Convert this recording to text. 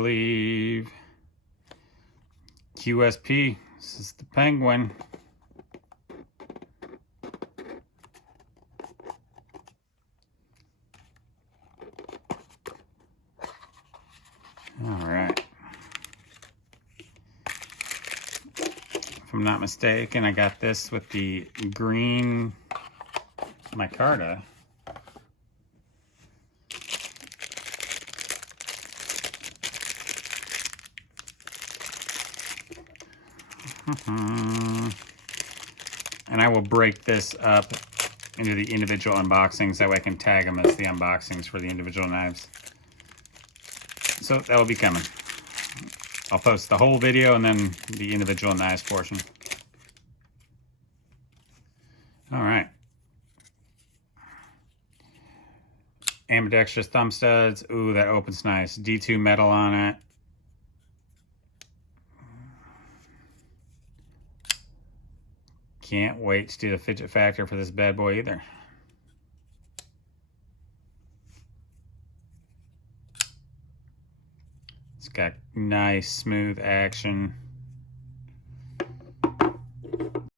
believe QSP. This is the Penguin. All right. If I'm not mistaken, I got this with the green micarta. And I will break this up into the individual unboxings, that way I can tag them as the unboxings for the individual knives. So that will be coming. I'll post the whole video and then the individual knives portion. All right. Ambidextrous thumb studs. Ooh, that opens nice. D2 metal on it. Can't wait to do the fidget factor for this bad boy either. It's got nice smooth action.